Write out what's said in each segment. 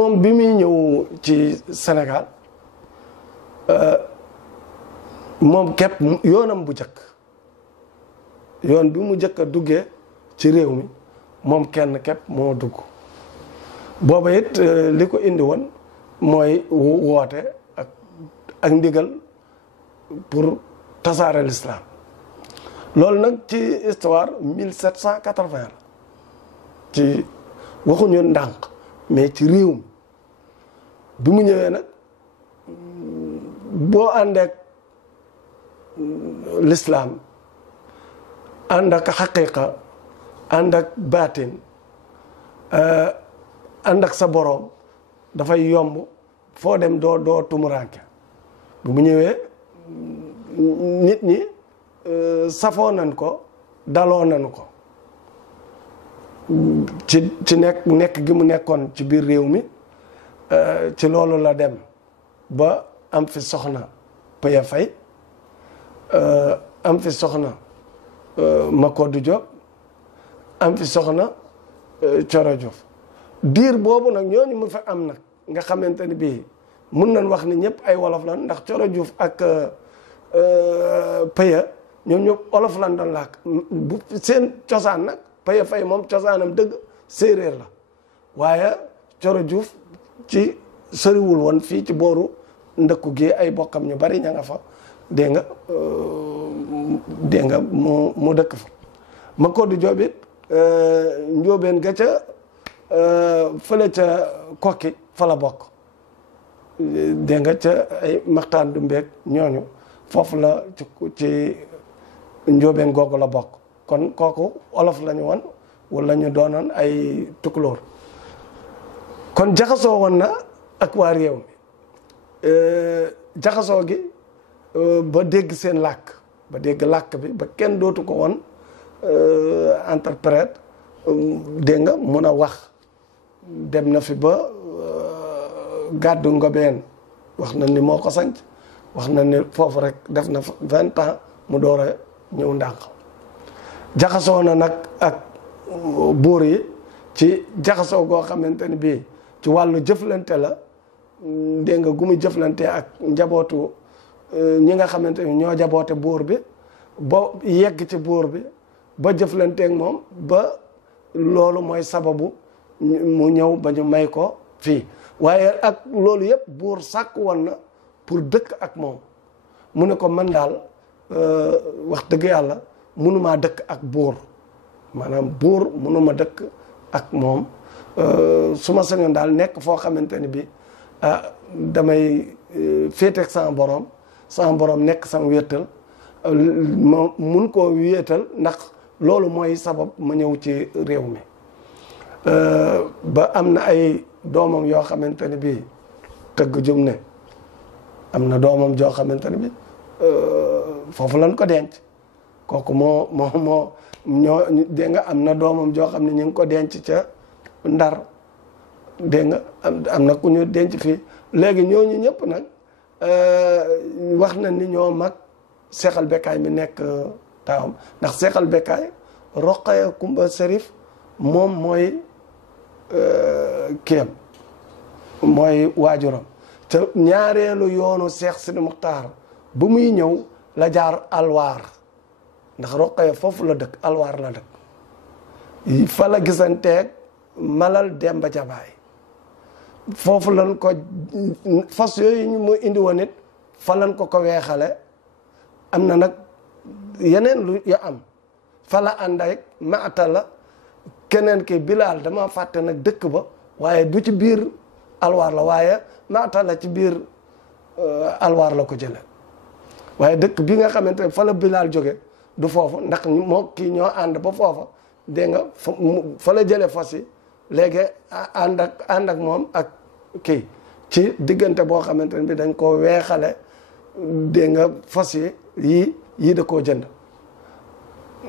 moom bi muy ñëw ci Sénégal moom képp yoonam bu njëkk yoon bi mu njëkk a duggee ci réew mi moom kenn képp moo dugg booba it li ko indi woon mooy woote ak ndigal pour tasaare l'islam loolu nag ci histoire 1780 la ci waxuñu ndànk mais ci réew mi bi mu ñëwee nag boo àndeek l'islam ànd ak xaqiqa ànd ak baatin ànd ak sa boroom dafay yomb foo dem doo tumuraanke bu mu ñëwee nit ñi safoo nañ ko daloo nañ ko ci nekk gi mu nekkoon ci biir réew mi ci loolu la dem ba am fi soxna Paya Faye am fi soxna Makodou Diop am fi soxna Coro Diouf diir boobu nag ñooñu mu fa am nag nga xamante ni bii mun nañ wax ni ñëpp ay wolof lan ndax Coro Diouf ak Paya ñoom ñëpp wolof lan doon làkk bu seen cosaan nag Paya Faye moom cosaanam dëgg séeréer la waaye Coro Diouf ci soriwul woon fii ci booru ndëkku gi ay bokkam ñu bari ña nga fa dégg nga mu dëkk fa Makodou Diop it njóobeen ga ca fële ca kokki fa la bokk dégg nga ca ay maxtaan du mbeeg ñooñu foofu la ci njóobeen googu la bokk kon kooku olof la ñu woon wala ñu doonoon ay tukulóor kon jaxasoo woon na ak waa réew mi jaxasoo gi ba dégg seen làkk ba dégg làkk bi ba kenn dootu ko woon interprète dégg nga mun a wax dem na fi ba gàddu ngobeen wax na ni moo ko sanc wax na ni foofu rek def na 20 ans mu door a ñëw ndànk jaxasoo na nag ak buur yi ci jaxasoo goo xamante ni bii ci wàllu jëflante la dégg nga gu mu jëflante ak njabootu ñi nga xamante ni ñoo jaboote buur bi ba yegg ci buur bi ba jëflanteeg moom ba loolu mooy sababu mu ñëw ba ñu may ko fii waaye ak loolu yëpp buur sàkk woon na pour dëkk ak moom mu ne ko man daal wax dëgg yàlla mënumaa dëkk ak buur maanaam buur mënuma dëkk ak moom su ma sañoon daal nekk foo xamante ni bi damay féeteeg sama borom nekk sama wéetal ma mun koo wéetal ndax loolu mooy sabab ma ñëw ci réew mi ba am na ay doomam yoo xamante ni bii tëgg jum ne am na doomam joo xamante ni bi foofu lañ ko denc kooku moo ñoo dégg nga am na doomam joo xam ne ñu ngi ko denc ca Ndar dégg nga am na ku ñu denc fii léegi ñooñu ñëpp nag wax na ni ñoo mag Seexal Bekkaay mi nekk taawam ndax Seexal Bekkaay Roqaya Kumba Serif moom mooy kiyam mooy waajuram te ñaareelu yoonu Seex Sidi Muxtaar bu muy ñëw la jaar alwaar ndax Roqaya foofu la dëkk alwaar la dëkk fa la gisanteeg Malal Demba Jabaay foofu lan ko fas yooyu ñu mu indi woon it fa lan ko weexale am na nag yeneen lu ya am fa la ànd ak maata la keneen ki Bilaal dama fàtte nag dëkk ba waaye du ci biir alwaar la waaye maata la ci biir alwaar la ko jële waaye dëkk bi nga xamante ne fa la Bilaal jóge du foofu ndax moo kii ñoo ànd ba foofa dégg nga fa la jële fas yi léegi ànd ak moom ak kii ci diggante boo xamante ne bi dañ koo weexale dégg nga fas yi yii da koo jënd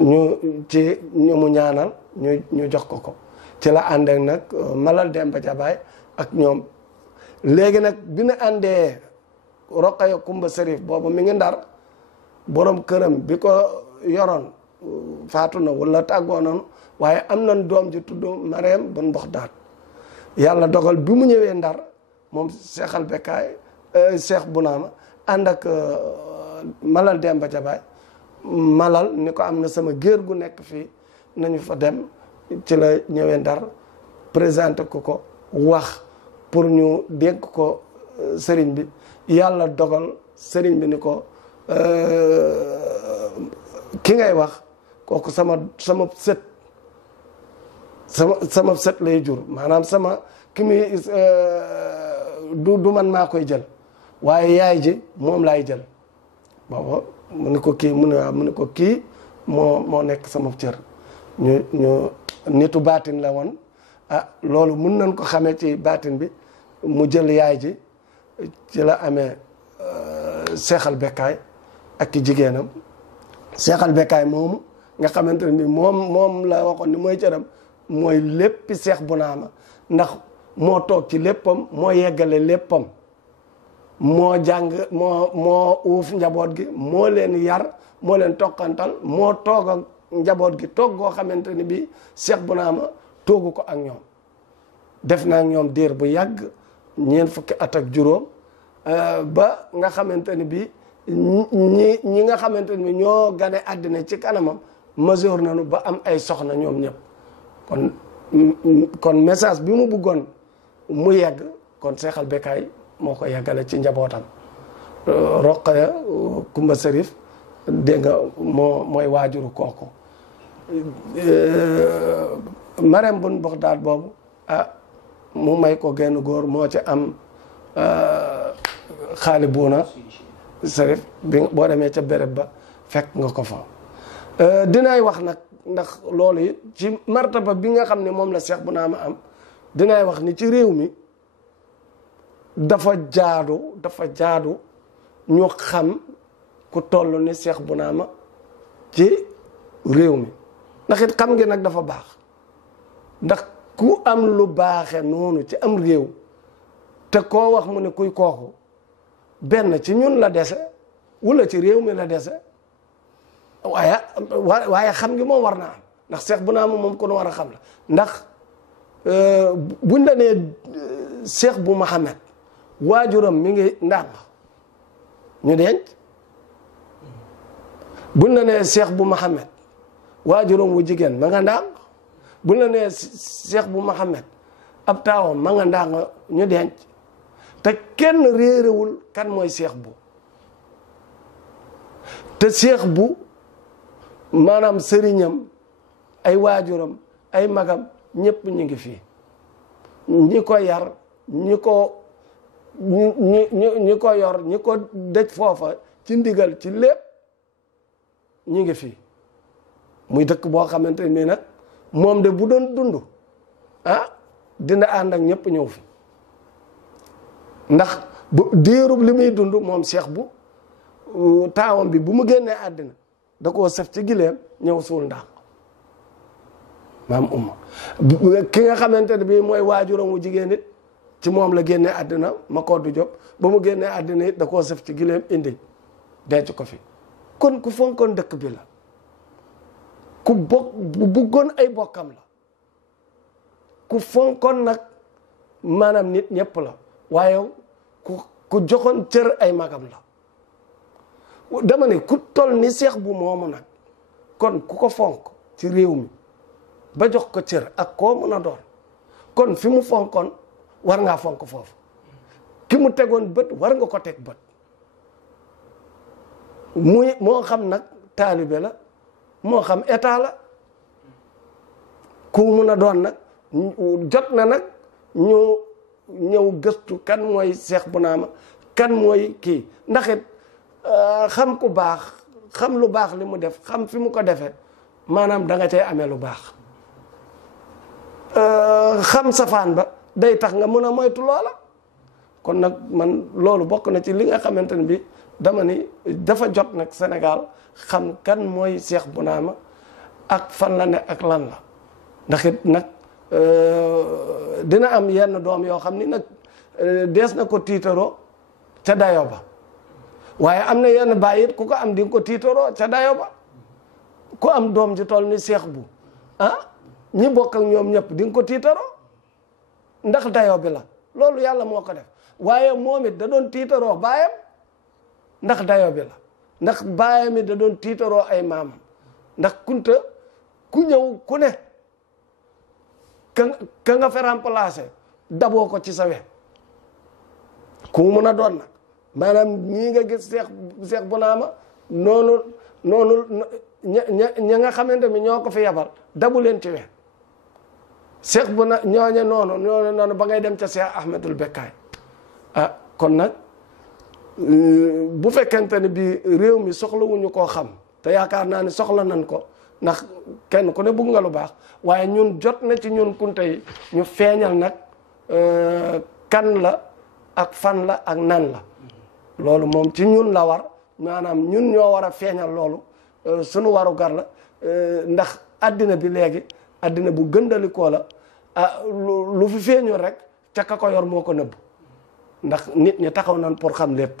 ñu mu ñaanal ñu jox ko ci la ànd ak nag Malal Demba Jabaay ak ñoom léegi nag bi na àndee Roqaya Kumba Serif boobu mi ngi Ndar borom këram bi ko yoroon faatu na wala tàggoo nañu waaye am nañ doom ji tudd Mareem bun Mboxdaat yàlla dogal bi mu ñëwee Ndar moom Cheikh al Bekkaay Cheikh Bounama ànd ak Malal Demba Jabaay Malal ni ko am na sama géer gu nekk fii nañu fa dem ci la ñëwee Ndar présenté ko wax pour ñu dénk ko sëriñ bi yàlla dogal sëriñ bi ni ko ki ngay wax kooku sama sët sama sët lay jur maanaam sama ki muy du man maa koy jël waaye yaay ji moom laay jël booba mu ni ko kii mu ni ko kii moo nekk sama cër ñu nitu baatin la woon loolu mun nañ ko xamee ci baatin bi mu jël yaay ji ci la amee Cheikh al Bekkaay ak ki jigéenam Cheikh al Bekkaay moomu nga xamante ne moom la waxoon ni mooy cëram mooy léppi Cheikh Bounama ndax moo toog ci léppam moo yeggale léppam moo jàng moo uuf njaboot gi moo leen yar moo leen toqantal moo toog ak njaboot gi toog goo xamante ni bi Cheikh Bounama toogu ko ak ñoom def naa ak ñoom diir bu yàgg 4 fukki at ak juróom ba nga xamante ni bi ñi nga xamante ni bi ñoo gane àddina ci kanamam majeur nañu ba am ay soxna ñoom ñëpp kon message bi mu bëggoon mu yegg kon Cheikh al Bekkaay moo ko yeggale ci njabootam Roqaya Kumba Sërif dégg nga mooy waajuru kooku Marème bun Boxdaat boobu mu may ko genn góor moo ci am Xaali Buuna Sërif bi boo demee ca béréb ba fekk nga ko fa dinaay wax nag ndax loolu it ci martaba bi nga xam ne moom la Cheikh Bounama am dinaay wax ni ci réew mi dafa jaadu ñu xam ku toll ni Cheikh Bounama ci réew mi ndax it xam ngi nag dafa baax ndax ku am lu baaxe noonu ci am réew te koo wax mu ne kuy kooku benn ci ñun la dese wala ci réew mi la dese waaye xam ngi moom war na am ndax Cheikh Bounama moom ko nu war a xam la ndax buñ la nee Cheikh bu Mohamed waajuram mi ngi ndàng ñu denc buñ la nee Cheikh bu Mohamed waajuram wu jigéen ma nga ndàng buñ la nee Cheikh bu Mohamed ab taawam ma nga ndàng ñu denc te kenn réerewul kan mooy Cheikh bu te Cheikh bu maanaam sëriñam ay waajuram ay magam ñëpp ñu ngi fii ñi ko yar ñi ko yor ñi ko dëj foofa ci ndigal ci lépp ñi ngi fii muy dëkk boo xamante ni nag moom de bu doon dund dina ànd ak ñëpp ñëw fi ndax bu diirub li muy dund moom Cheikh bu taawam bi bu mu génnee àddina da koo sëf ci gileem ñëw suul ndax maam umma ki nga xamante ne bii mooy waajuram wu jigéen it ci moom la génnee àddina ma koddu Jóob ba mu génnee àddina it da koo sëf ci gileem indi denc ko fi kon ku fonkoon dëkk bi la ku bëggoon ay bokkam la ku fonkoon nag maanaam nit ñëpp la waaye ku joxoon cër ay magam la dama ne ku toll ni Cheikh bu moomu nag kon ku ko fonk ci réew mi ba jox ko cër ak koo mën a doon kon fi mu fonkoon war ngaa fonk foofu ki mu tegoon bët war nga ko teg bët muy moo xam nag taalibe la moo xam état la ku mun a doon nag jot na nag ñu ñëw gëstu kan mooy Cheikh Bounama kan mooy kii ndax it xam ku baax xam lu baax li mu def xam fi mu ko defee maanaam da nga cay amee lu baax xam safaan ba day tax nga mën a moytu loola kon nag man loolu bokk na ci li nga xamante ne bi dama ni dafa jot nag Sénégal xam kan mooy Cheikh Bounama ak fan la ne ak lan la ndax it nag dina am yenn doom yoo xam ni nag dees na ko tiitaroo ca dayo ba waaye am na yenn baay it ku ko am di nga ko tiitaroo ca dayo ba ku am doom ji toll ni Cheikh bu ñi bokk ak ñoom ñëpp di nga ko tiitaroo ndax dayoo bi la loolu yàlla moo ko def waaye moom it da doon tiitaroo baayam ndax dayoo bi la ndax baayam it da doon tiitaroo ay maamam ndax kunta ku ñëw ku ne ka nga fa remplacer daboo ko ci sa we ku mun a doon nag maanaam ñii nga gis Seex Bunaama noonu ña nga xamante ni ñoo ko fi yabal dabu leen ci we Seex ñooñe noonu ba ngay dem ca Seex Ahmedul Bekkaay ah kon nag bu fekkente ne bi réew mi soxlawuñu koo xam te yaakaar naa ni soxla nañ ko ndax kenn ku ne bëgg nga lu baax waaye ñun jot na ci ñun kunta yi ñu feeñal nag kan la ak fan la ak nan la loolu moom ci ñun la war maanaam ñun ñoo war a feeñal loolu sunu waru gar la ndax addina bi léegi addina bu gëndalikoo la lu fi feeñul rek ca ka ko yor moo ko nëbb ndax nit ñi taxaw nañ pour xam lépp